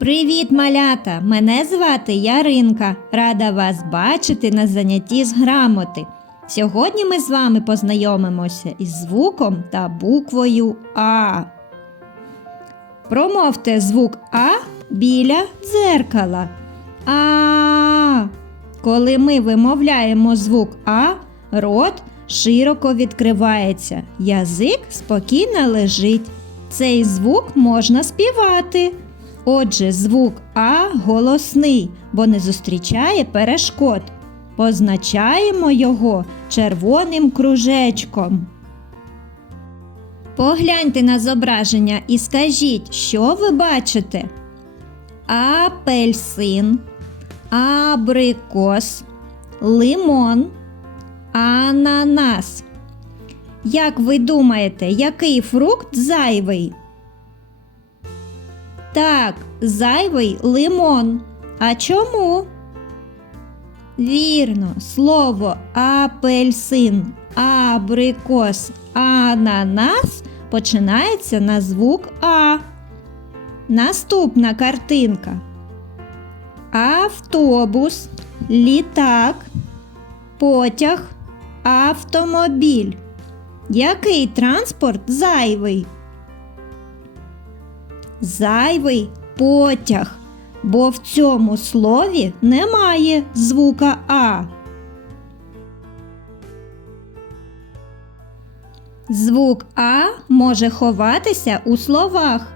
Привіт, малята! Мене звати Яринка. Рада вас бачити на занятті з грамоти. Сьогодні ми з вами познайомимося із звуком та буквою А. Промовте звук А біля дзеркала. А. Коли ми вимовляємо звук А, рот широко відкривається, язик спокійно лежить. Цей звук можна співати. Отже, звук А голосний, бо не зустрічає перешкод. Позначаємо його червоним кружечком. Погляньте на зображення і скажіть, що ви бачите? Апельсин, абрикос, лимон, ананас. Як ви думаєте, який фрукт зайвий? Так, зайвий лимон. А чому? Вірно, слово апельсин, абрикос, ананас починається на звук А. Наступна картинка. Автобус, літак, потяг, автомобіль. Який транспорт зайвий? Зайвий потяг, бо в цьому слові немає звука А. Звук А може ховатися у словах.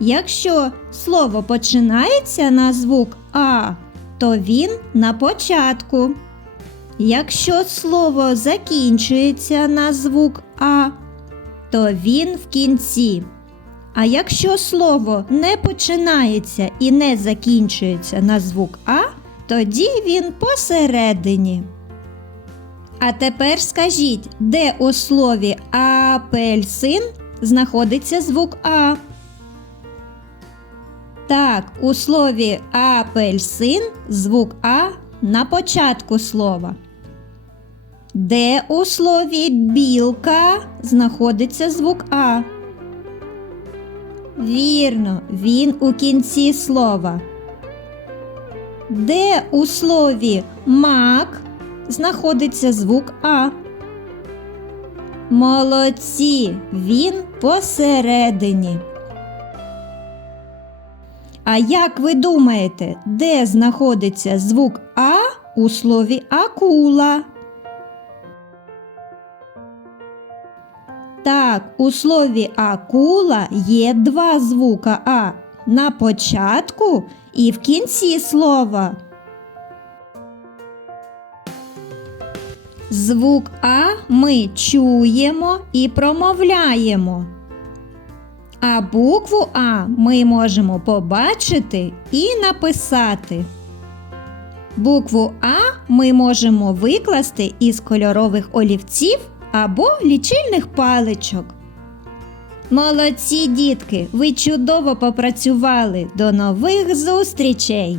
Якщо слово починається на звук А, то він на початку. Якщо слово закінчується на звук А, то він в кінці. А якщо слово не починається і не закінчується на звук А, тоді він посередині. А тепер скажіть, де у слові апельсин знаходиться звук А? Так, у слові апельсин звук А на початку слова. Де у слові білка знаходиться звук А? Вірно, він у кінці слова. Де у слові мак знаходиться звук А? Молодці, він посередині. А як ви думаєте, де знаходиться звук А у слові акула? Так, у слові акула є два звука А на початку і в кінці слова. Звук А ми чуємо і промовляємо. А букву А ми можемо побачити і написати. Букву А ми можемо викласти із кольорових олівців або лічильних паличок. Молодці дітки! Ви чудово попрацювали! До нових зустрічей!